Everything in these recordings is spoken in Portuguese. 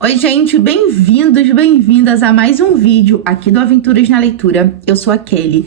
Oi, gente, bem-vindos, bem-vindas a mais um vídeo aqui do Aventuras na Leitura. Eu sou a Kelly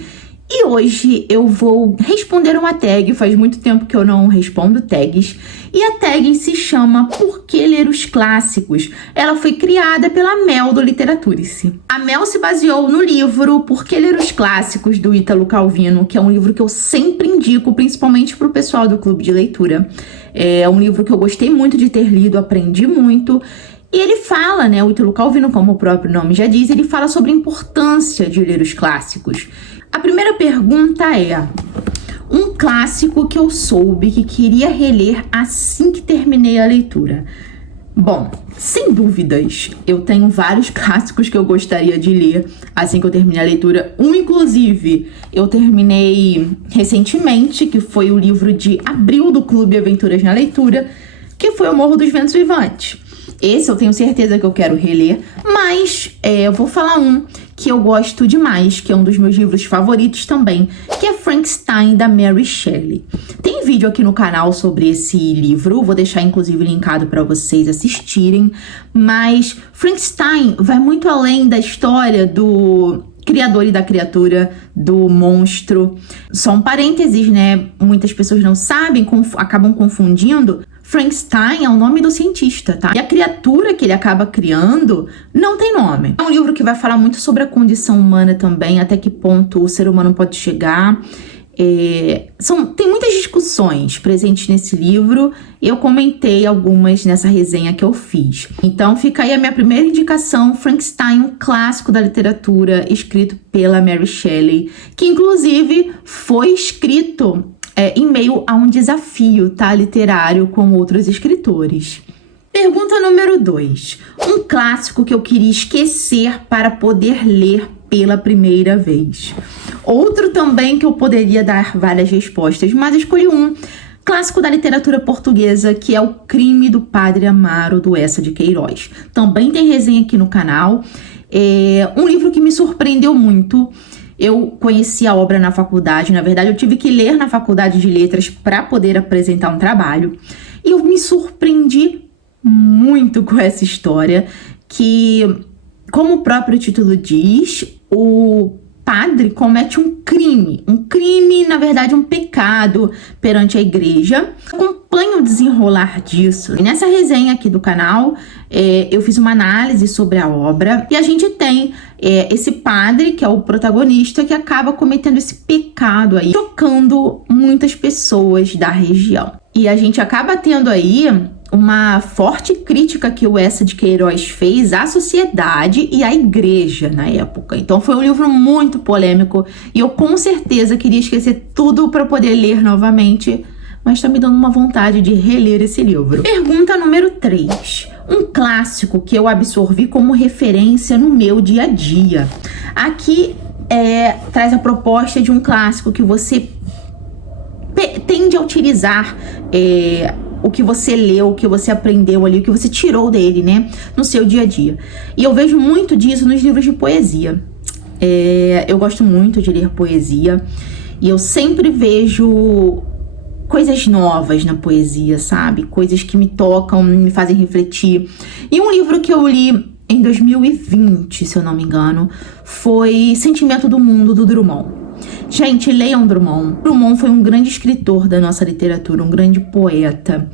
e hoje eu vou responder uma tag. Faz muito tempo que eu não respondo tags e a tag se chama Por que Ler os Clássicos? Ela foi criada pela Mel do Literaturice. A Mel se baseou no livro Por que Ler os Clássicos, do Ítalo Calvino, que é um livro que eu sempre indico, principalmente para o pessoal do clube de leitura. É um livro que eu gostei muito de ter lido, aprendi muito. E ele fala, né, o Ítalo Calvino, como o próprio nome já diz, ele fala sobre a importância de ler os clássicos. A primeira pergunta é: um clássico que eu soube que queria reler assim que terminei a leitura? Bom, sem dúvidas, eu tenho vários clássicos que eu gostaria de ler assim que eu terminei a leitura. Inclusive, eu terminei recentemente, que foi o livro de abril do Clube Aventuras na Leitura, que foi O Morro dos Ventos Vivantes. Esse eu tenho certeza que eu quero reler, mas eu vou falar um que eu gosto demais, que é um dos meus livros favoritos também, que é Frankenstein, da Mary Shelley. Tem vídeo aqui no canal sobre esse livro, vou deixar inclusive linkado para vocês assistirem, mas Frankenstein vai muito além da história do criador e da criatura, do monstro. Só um parênteses, né? Muitas pessoas não sabem, acabam confundindo. Frankenstein é o nome do cientista, tá? E a criatura que ele acaba criando não tem nome. É um livro que vai falar muito sobre a condição humana também, até que ponto o ser humano pode chegar. Tem muitas discussões presentes nesse livro. Eu comentei algumas nessa resenha que eu fiz. Então fica aí a minha primeira indicação: Frankenstein, um clássico da literatura, escrito pela Mary Shelley, que inclusive foi escrito em meio a um desafio, tá, literário com outros escritores. Pergunta número 2. Um clássico que eu queria esquecer para poder ler pela primeira vez. Outro também que eu poderia dar várias respostas, mas escolhi um clássico da literatura portuguesa, que é O Crime do Padre Amaro, do Eça de Queiroz. Também tem resenha aqui no canal. É um livro que me surpreendeu muito. Eu conheci a obra na faculdade, na verdade eu tive que ler na faculdade de letras para poder apresentar um trabalho. E eu me surpreendi muito com essa história, que, como o próprio título diz, o padre comete um crime, na verdade um pecado perante a igreja. Acompanhe o desenrolar disso. E nessa resenha aqui do canal, eu fiz uma análise sobre a obra, e a gente tem esse padre, que é o protagonista, que acaba cometendo esse pecado aí, chocando muitas pessoas da região. E a gente acaba tendo aí uma forte crítica que o Eça de Queiroz fez à sociedade e à igreja na época. Então foi um livro muito polêmico e eu com certeza queria esquecer tudo para poder ler novamente, mas tá me dando uma vontade de reler esse livro. Pergunta número 3. Um clássico que eu absorvi como referência no meu dia a dia. Aqui traz a proposta de um clássico que você tende a utilizar o que você leu, o que você aprendeu ali, o que você tirou dele, né, no seu dia a dia. E eu vejo muito disso nos livros de poesia. Eu gosto muito de ler poesia e eu sempre vejo coisas novas na poesia, sabe? Coisas que me tocam, me fazem refletir. E um livro que eu li em 2020, se eu não me engano, foi Sentimento do Mundo, do Drummond. Gente, leiam Drummond. Drummond foi um grande escritor da nossa literatura, um grande poeta.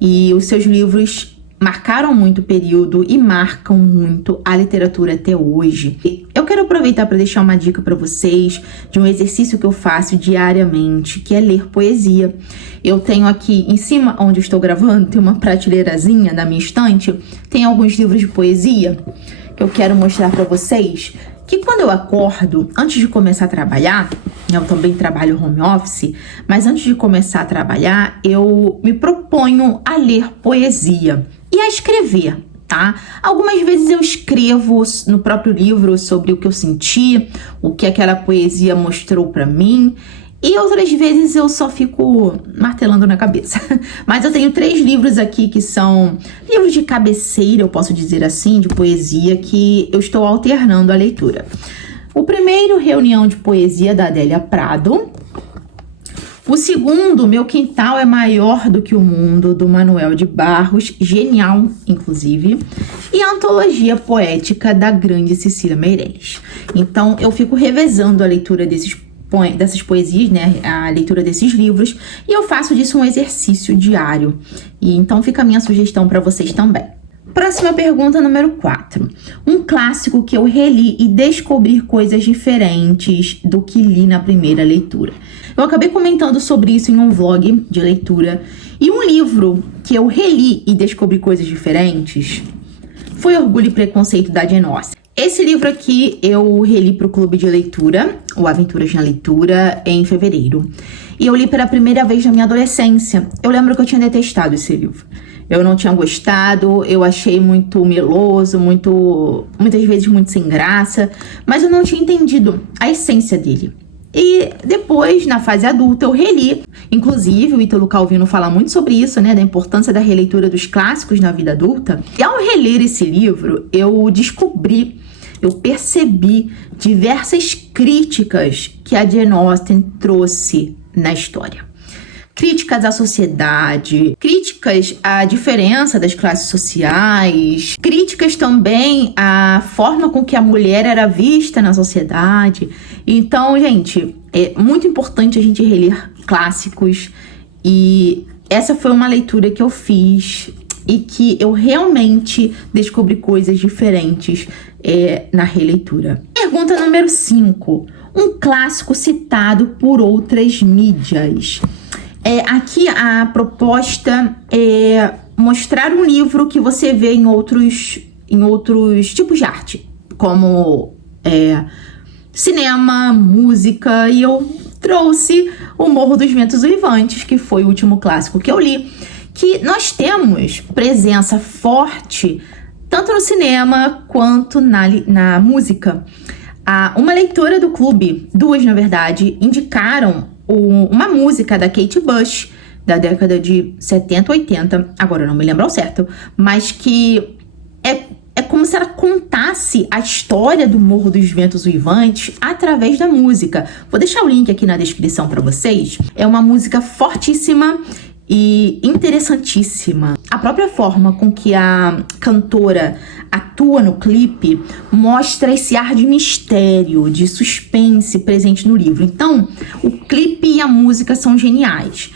E os seus livros marcaram muito o período e marcam muito a literatura até hoje. Eu quero aproveitar para deixar uma dica para vocês de um exercício que eu faço diariamente, que é ler poesia. Eu tenho aqui em cima, onde eu estou gravando, tem uma prateleirazinha da minha estante, tem alguns livros de poesia que eu quero mostrar para vocês. Que quando eu acordo, antes de começar a trabalhar, eu também trabalho home office, mas antes de começar a trabalhar, eu me proponho a ler poesia e a escrever, tá? Algumas vezes eu escrevo no próprio livro sobre o que eu senti, o que aquela poesia mostrou pra mim, e outras vezes eu só fico martelando na cabeça. Mas eu tenho 3 livros aqui que são livros de cabeceira, eu posso dizer assim, de poesia, que eu estou alternando a leitura. O primeiro, Reunião de Poesia, da Adélia Prado. O segundo, Meu Quintal é Maior do que o Mundo, do Manuel de Barros, genial, inclusive. E a antologia poética da grande Cecília Meirelles. Então, eu fico revezando a leitura dessas poesias, né, a leitura desses livros, e eu faço disso um exercício diário. E então fica a minha sugestão para vocês também. Próxima pergunta, número 4. Um clássico que eu reli e descobri coisas diferentes do que li na primeira leitura. Eu acabei comentando sobre isso em um vlog de leitura. E um livro que eu reli e descobri coisas diferentes foi Orgulho e Preconceito, da Jane Austen. Esse livro aqui eu reli para o clube de leitura, o Aventuras na Leitura, em fevereiro. E eu li pela primeira vez na minha adolescência. Eu lembro que eu tinha detestado esse livro. Eu não tinha gostado, eu achei muito meloso, muitas vezes muito sem graça, mas eu não tinha entendido a essência dele. E depois, na fase adulta, eu reli. Inclusive, o Ítalo Calvino fala muito sobre isso, né? Da importância da releitura dos clássicos na vida adulta. E ao reler esse livro, eu percebi diversas críticas que a Jane Austen trouxe na história. Críticas à sociedade, críticas à diferença das classes sociais, críticas também à forma com que a mulher era vista na sociedade. Então, gente, é muito importante a gente reler clássicos, e essa foi uma leitura que eu fiz e que eu realmente descobri coisas diferentes na releitura. Pergunta número 5. Um clássico citado por outras mídias. Aqui a proposta é mostrar um livro que você vê em outros tipos de arte, como cinema, música, e eu trouxe O Morro dos Ventos Uivantes, que foi o último clássico que eu li, que nós temos presença forte tanto no cinema quanto na música. Uma leitora do clube, duas na verdade, indicaram uma música da Kate Bush, da década de 70, 80, agora eu não me lembro ao certo, mas que é como se ela contasse a história do Morro dos Ventos Uivantes através da música. Vou deixar o link aqui na descrição para vocês. É uma música fortíssima e interessantíssima. A própria forma com que a cantora atua no clipe mostra esse ar de mistério, de suspense presente no livro. Então, o clipe e a música são geniais.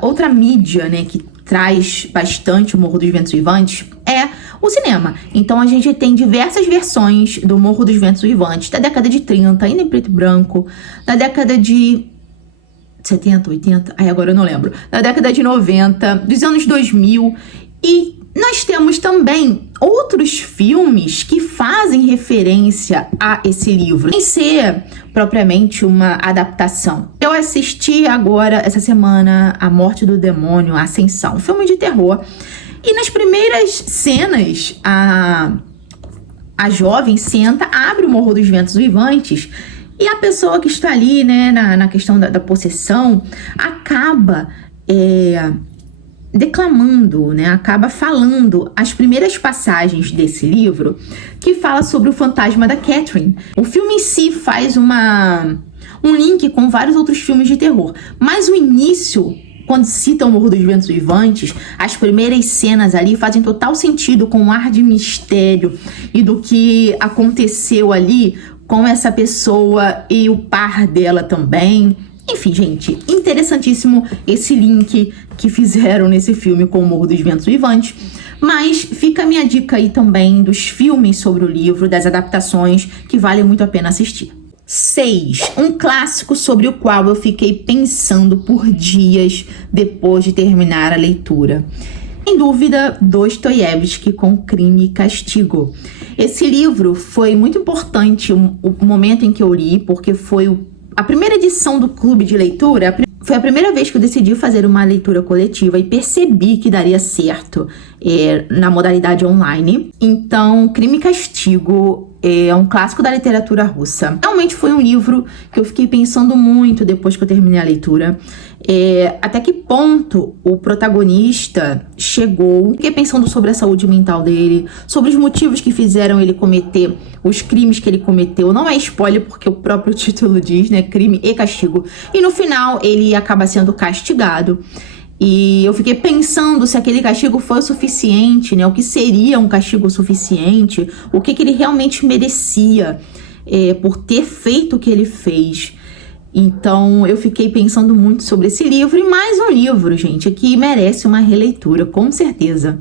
Outra mídia, né, que traz bastante o Morro dos Ventos Uivantes é o cinema. Então, a gente tem diversas versões do Morro dos Ventos Uivantes da década de 30, ainda em preto e branco, da década de 70, 80, agora eu não lembro, da década de 90, dos anos 2000, e nós temos também outros filmes que fazem referência a esse livro, sem ser propriamente uma adaptação. Eu assisti agora, essa semana, A Morte do Demônio, A Ascensão, um filme de terror, e nas primeiras cenas, a jovem senta, abre o Morro dos Ventos Uivantes, e a pessoa que está ali, né, na questão da possessão, acaba declamando, né, acaba falando as primeiras passagens desse livro, que fala sobre o fantasma da Catherine. O filme em si faz um link com vários outros filmes de terror, mas o início, quando cita o Morro dos Ventos Uivantes, as primeiras cenas ali fazem total sentido, com um ar de mistério e do que aconteceu ali com essa pessoa e o par dela também. Enfim, gente, interessantíssimo esse link que fizeram nesse filme com o Morro dos Ventos Uivantes. Mas fica a minha dica aí também dos filmes sobre o livro, das adaptações, que vale muito a pena assistir. 6. Um clássico sobre o qual eu fiquei pensando por dias depois de terminar a leitura. Sem dúvida, Dostoiévski com Crime e Castigo. Esse livro foi muito importante, o momento em que eu li, porque foi a primeira edição do clube de leitura. Foi a primeira vez que eu decidi fazer uma leitura coletiva e percebi que daria certo na modalidade online. Então, Crime e Castigo é um clássico da literatura russa. Realmente foi um livro que eu fiquei pensando muito depois que eu terminei a leitura. Até que ponto o protagonista chegou. Fiquei pensando sobre a saúde mental dele, sobre os motivos que fizeram ele cometer os crimes que ele cometeu. Não é spoiler, porque o próprio título diz, né? Crime e castigo. E no final ele acaba sendo castigado. E eu fiquei pensando se aquele castigo foi o suficiente, né? O que seria um castigo suficiente? O que ele realmente merecia por ter feito o que ele fez? Então eu fiquei pensando muito sobre esse livro. E mais um livro, gente, que merece uma releitura, com certeza.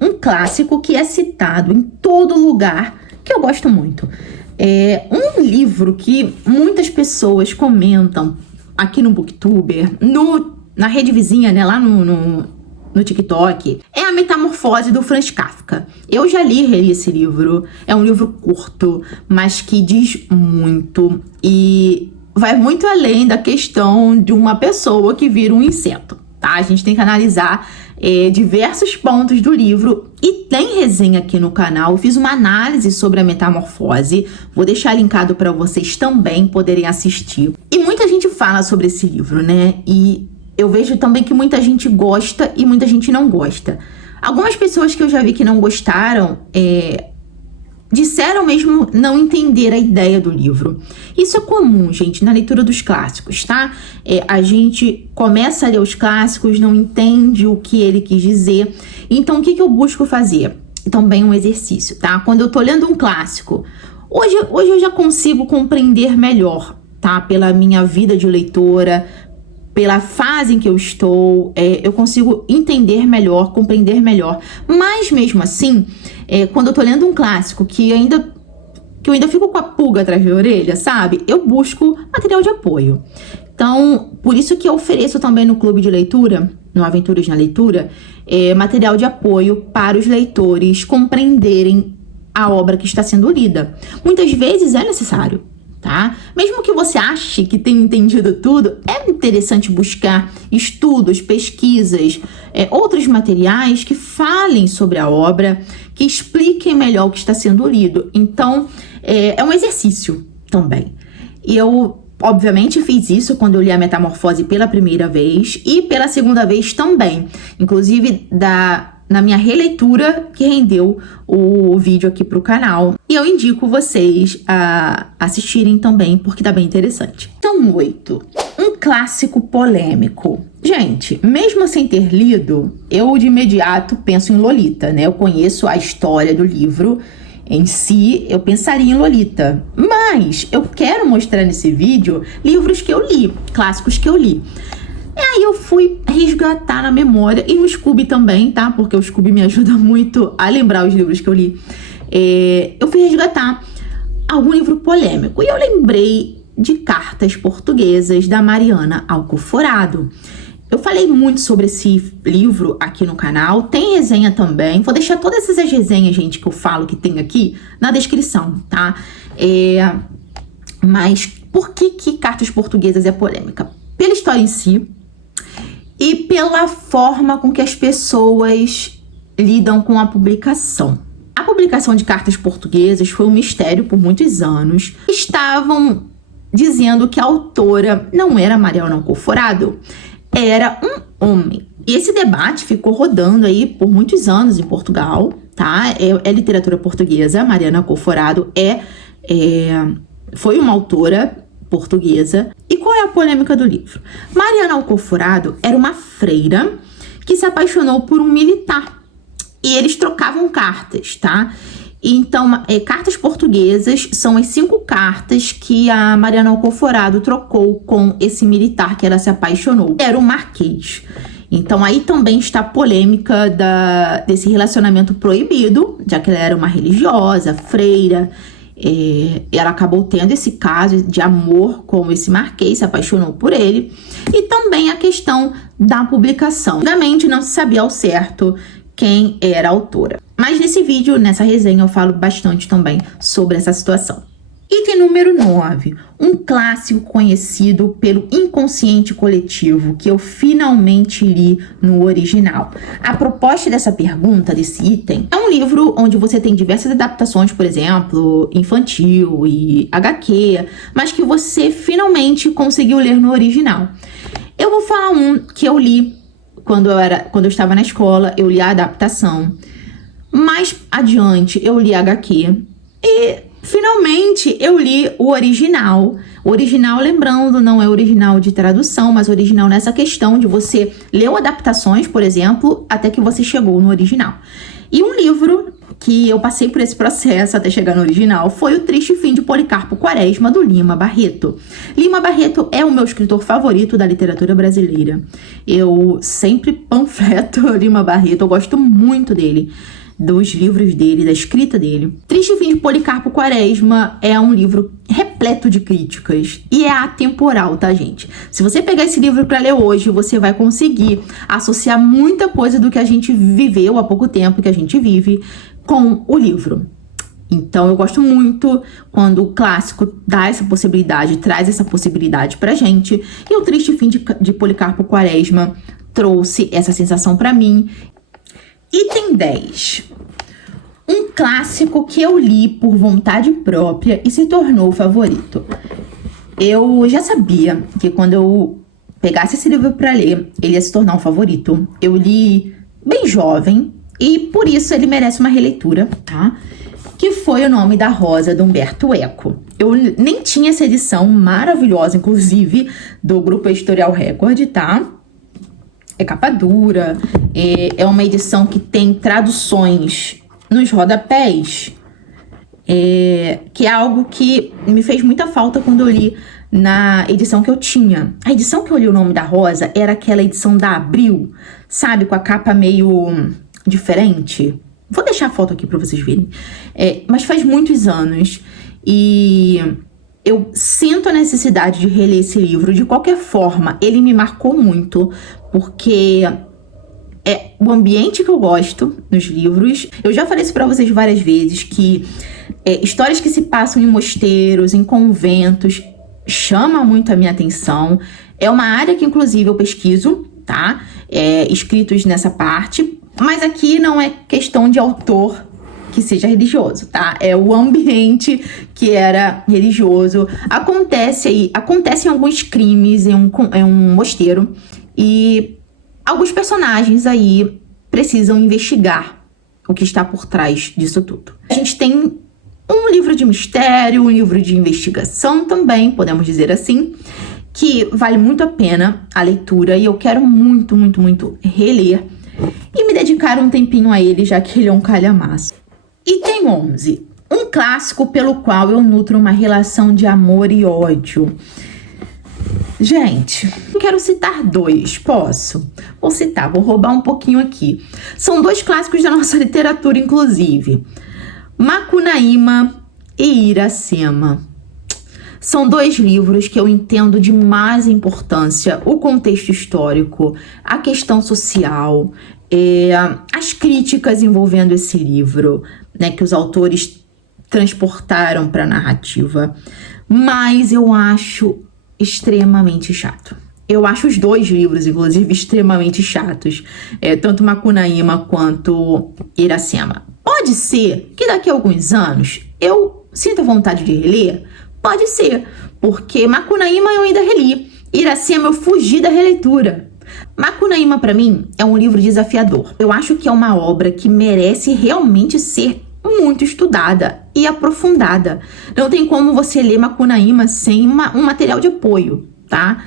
Um clássico que é citado em todo lugar, que eu gosto muito. É um livro que muitas pessoas comentam aqui no Booktuber, na rede vizinha, né, lá no TikTok, é A Metamorfose do Franz Kafka. Eu já reli esse livro. É um livro curto, mas que diz muito e vai muito além da questão de uma pessoa que vira um inseto, tá? A gente tem que analisar diversos pontos do livro e tem resenha aqui no canal. Eu fiz uma análise sobre a Metamorfose, vou deixar linkado para vocês também poderem assistir. E muita gente fala sobre esse livro, né? E eu vejo também que muita gente gosta e muita gente não gosta. Algumas pessoas que eu já vi que não gostaram disseram mesmo não entender a ideia do livro. Isso é comum, gente, na leitura dos clássicos, tá? A gente começa a ler os clássicos, não entende o que ele quis dizer. Então, o que eu busco fazer? Também um exercício, tá? Quando eu tô lendo um clássico, hoje eu já consigo compreender melhor, tá? Pela minha vida de leitora, pela fase em que eu estou, eu consigo entender melhor, compreender melhor. Mas mesmo assim, quando eu tô lendo um clássico que eu ainda fico com a pulga atrás da orelha, sabe? Eu busco material de apoio. Então, por isso que eu ofereço também no clube de leitura, no Aventuras na Leitura, material de apoio para os leitores compreenderem a obra que está sendo lida. Muitas vezes é necessário, tá? Mesmo que você ache que tenha entendido tudo, é interessante buscar estudos, pesquisas, outros materiais que falem sobre a obra, que expliquem melhor o que está sendo lido. Então, é um exercício também. E eu, obviamente, fiz isso quando eu li a Metamorfose pela primeira vez e pela segunda vez também. Inclusive, na minha releitura, que rendeu o vídeo aqui pro canal. E eu indico vocês a assistirem também, porque tá bem interessante. Então, 8. Um clássico polêmico. Gente, mesmo sem ter lido, eu de imediato penso em Lolita, né? Eu conheço a história do livro em si, eu pensaria em Lolita. Mas eu quero mostrar nesse vídeo livros que eu li, clássicos que eu li. E aí eu fui resgatar na memória e no Scooby também, tá? Porque o Scooby me ajuda muito a lembrar os livros que eu li. Eu fui resgatar algum livro polêmico e eu lembrei de Cartas Portuguesas, da Mariana Alcoforado. Eu falei muito sobre esse livro aqui no canal, tem resenha também. Vou deixar todas essas resenhas, gente, que eu falo que tem aqui na descrição, tá? Mas por que Cartas Portuguesas é polêmica? Pela história em si, e pela forma com que as pessoas lidam com a publicação. A publicação de Cartas Portuguesas foi um mistério por muitos anos. Estavam dizendo que a autora não era Mariana Alcoforado, era um homem. E esse debate ficou rodando aí por muitos anos em Portugal, tá? É literatura portuguesa. Mariana Alcoforado foi uma autora portuguesa. E qual é a polêmica do livro? Mariana Alcoforado era uma freira que se apaixonou por um militar. E eles trocavam cartas, tá? Então, Cartas Portuguesas são as 5 cartas que a Mariana Alcoforado trocou com esse militar que ela se apaixonou. Era o Marquês. Então, aí também está a polêmica desse relacionamento proibido, já que ela era uma religiosa, freira. Ela acabou tendo esse caso de amor com esse Marquês, se apaixonou por ele. E também a questão da publicação. Obviamente, não se sabia ao certo quem era a autora. Mas nesse vídeo, nessa resenha, eu falo bastante também sobre essa situação. Item número 9. Um clássico conhecido pelo inconsciente coletivo, que eu finalmente li no original. A proposta dessa pergunta, desse item, é um livro onde você tem diversas adaptações, por exemplo, infantil e HQ, mas que você finalmente conseguiu ler no original. Eu vou falar um que eu li quando eu estava na escola, eu li a adaptação. Mais adiante, eu li HQ. E, finalmente, eu li o original. O original, lembrando, não é original de tradução, mas original nessa questão de você leu adaptações, por exemplo, até que você chegou no original. E um livro que eu passei por esse processo até chegar no original foi O Triste Fim de Policarpo Quaresma, do Lima Barreto. Lima Barreto é o meu escritor favorito da literatura brasileira. Eu sempre panfleto Lima Barreto, eu gosto muito dele, dos livros dele, da escrita dele. Triste Fim de Policarpo Quaresma é um livro repleto de críticas e é atemporal, tá, gente? Se você pegar esse livro para ler hoje, você vai conseguir associar muita coisa do que a gente viveu há pouco tempo, que a gente vive, com o livro. Então, eu gosto muito quando o clássico dá essa possibilidade, traz essa possibilidade pra gente. E O Triste Fim de Policarpo Quaresma trouxe essa sensação pra mim. Item 10. Um clássico que eu li por vontade própria e se tornou favorito. Eu já sabia que quando eu pegasse esse livro para ler, ele ia se tornar um favorito. Eu li bem jovem e por isso ele merece uma releitura, tá? Que foi O Nome da Rosa, de Humberto Eco. Eu nem tinha essa edição maravilhosa, inclusive, do Grupo Editorial Record, tá? É capa dura, é uma edição que tem traduções nos rodapés, que é algo que me fez muita falta quando eu li na edição que eu tinha. A edição que eu li O Nome da Rosa era aquela edição da Abril, sabe? Com a capa meio diferente. Vou deixar a foto aqui pra vocês verem. Mas faz muitos anos e eu sinto a necessidade de reler esse livro. De qualquer forma, ele me marcou muito, porque é o ambiente que eu gosto nos livros. Eu já falei isso pra vocês várias vezes, que histórias que se passam em mosteiros, em conventos, chama muito a minha atenção. É uma área que, inclusive, eu pesquiso, tá? Escritos nessa parte. Mas aqui não é questão de autor que seja religioso, tá? É o ambiente que era religioso. Acontecem alguns crimes em um mosteiro e alguns personagens aí precisam investigar o que está por trás disso tudo. A gente tem um livro de mistério, um livro de investigação também, podemos dizer assim, que vale muito a pena a leitura e eu quero muito, muito, muito reler e me dedicar um tempinho a ele, já que ele é um calhamaço. Item 11. Um clássico pelo qual eu nutro uma relação de amor e ódio. Gente, eu quero citar dois, posso? Vou citar, vou roubar um pouquinho aqui. São dois clássicos da nossa literatura, inclusive. Macunaíma e Iracema. São dois livros que eu entendo de mais importância, o contexto histórico, a questão social, as críticas envolvendo esse livro, né, que os autores transportaram para a narrativa. Mas eu acho extremamente chato. Eu acho os dois livros, inclusive, extremamente chatos. Tanto Macunaíma quanto Iracema. Pode ser que daqui a alguns anos eu sinta vontade de reler. Pode ser, porque Macunaíma eu ainda reli. Iracema eu fugi da releitura. Macunaíma, para mim, é um livro desafiador. Eu acho que é uma obra que merece realmente ser muito estudada e aprofundada. Não tem como você ler Macunaíma sem um material de apoio, tá?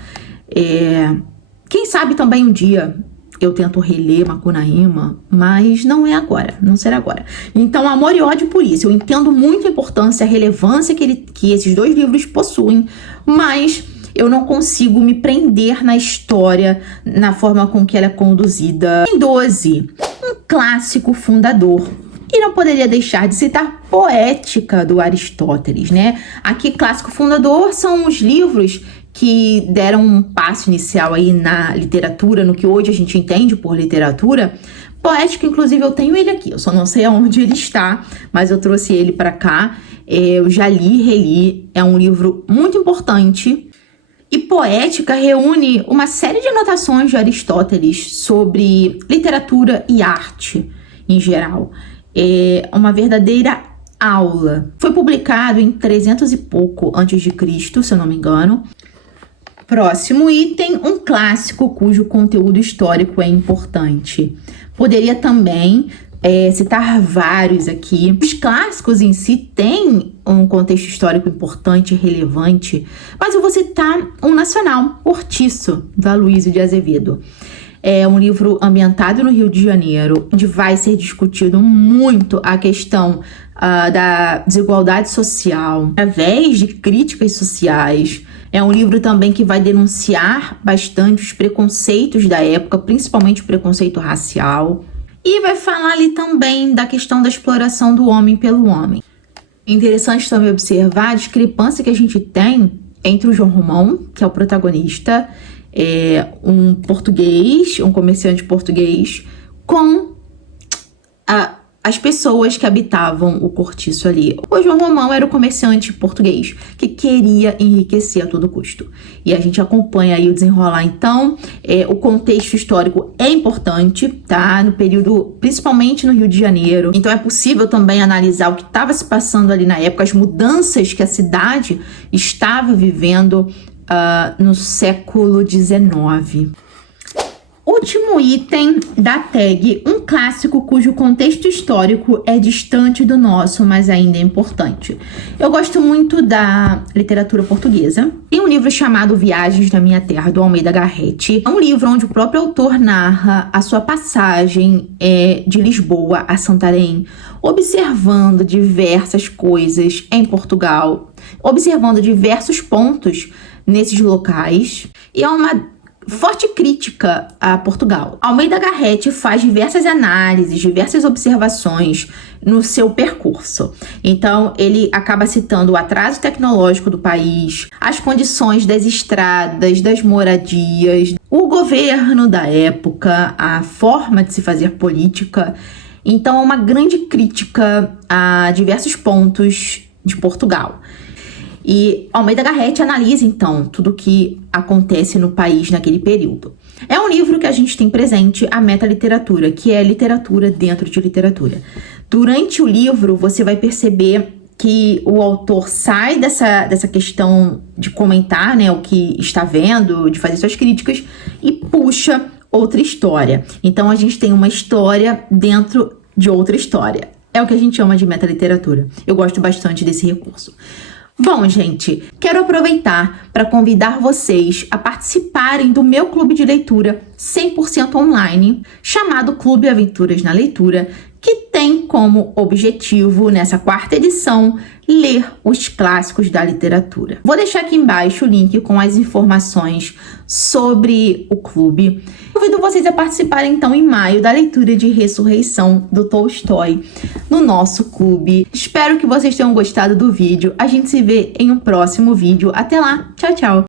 Quem sabe também um dia eu tento reler Macunaíma, mas não é agora, não será agora. Então, amor e ódio por isso. Eu entendo muito a importância, a relevância que esses dois livros possuem, mas eu não consigo me prender na história, na forma com que ela é conduzida. Em 12, um clássico fundador. E não poderia deixar de citar Poética, do Aristóteles, né? Aqui, clássico fundador são os livros que deram um passo inicial aí na literatura, no que hoje a gente entende por literatura. Poética, inclusive, eu tenho ele aqui, eu só não sei aonde ele está, mas eu trouxe ele para cá. Eu já li, reli, é um livro muito importante. E Poética reúne uma série de anotações de Aristóteles sobre literatura e arte em geral. É uma verdadeira aula. Foi publicado em 300 e pouco antes de Cristo, se eu não me engano. Próximo item, um clássico cujo conteúdo histórico é importante. Poderia também citar vários aqui. Os clássicos em si têm um contexto histórico importante e relevante, mas eu vou citar um nacional, Cortiço, da Aloysio de Azevedo. É um livro ambientado no Rio de Janeiro, onde vai ser discutido muito a questão da desigualdade social, através de críticas sociais. É um livro também que vai denunciar bastante os preconceitos da época, principalmente o preconceito racial. E vai falar ali também da questão da exploração do homem pelo homem. É interessante também observar a discrepância que a gente tem entre o João Romão, que é o protagonista, um português, um comerciante português, com as pessoas que habitavam o cortiço ali. O João Romão era o comerciante português que queria enriquecer a todo custo. E a gente acompanha aí o desenrolar. Então, o contexto histórico é importante, tá? No período, principalmente no Rio de Janeiro. Então, é possível também analisar o que estava se passando ali na época, as mudanças que a cidade estava vivendo no século XIX. Último item da tag, um clássico cujo contexto histórico é distante do nosso, mas ainda é importante. Eu gosto muito da literatura portuguesa. Tem um livro chamado Viagens na Minha Terra, do Almeida Garrett. É um livro onde o próprio autor narra a sua passagem de Lisboa a Santarém, observando diversas coisas em Portugal, observando diversos pontos nesses locais. E é uma forte crítica a Portugal. Almeida Garrett faz diversas análises, diversas observações no seu percurso. Então, ele acaba citando o atraso tecnológico do país, as condições das estradas, das moradias, o governo da época, a forma de se fazer política. Então, é uma grande crítica a diversos pontos de Portugal. E Almeida Garrett analisa, então, tudo o que acontece no país naquele período. É um livro que a gente tem presente a metaliteratura, que é literatura dentro de literatura. Durante o livro, você vai perceber que o autor sai dessa questão de comentar, né, o que está vendo, de fazer suas críticas, e puxa outra história. Então, a gente tem uma história dentro de outra história. É o que a gente chama de metaliteratura. Eu gosto bastante desse recurso. Bom, gente, quero aproveitar para convidar vocês a participarem do meu clube de leitura 100% online, chamado Clube Aventuras na Leitura, que tem como objetivo, nessa 4ª edição, ler os clássicos da literatura. Vou deixar aqui embaixo o link com as informações sobre o clube. Convido vocês a participarem, então, em maio, da leitura de Ressurreição, do Tolstói, no nosso clube. Espero que vocês tenham gostado do vídeo. A gente se vê em um próximo vídeo. Até lá! Tchau, tchau!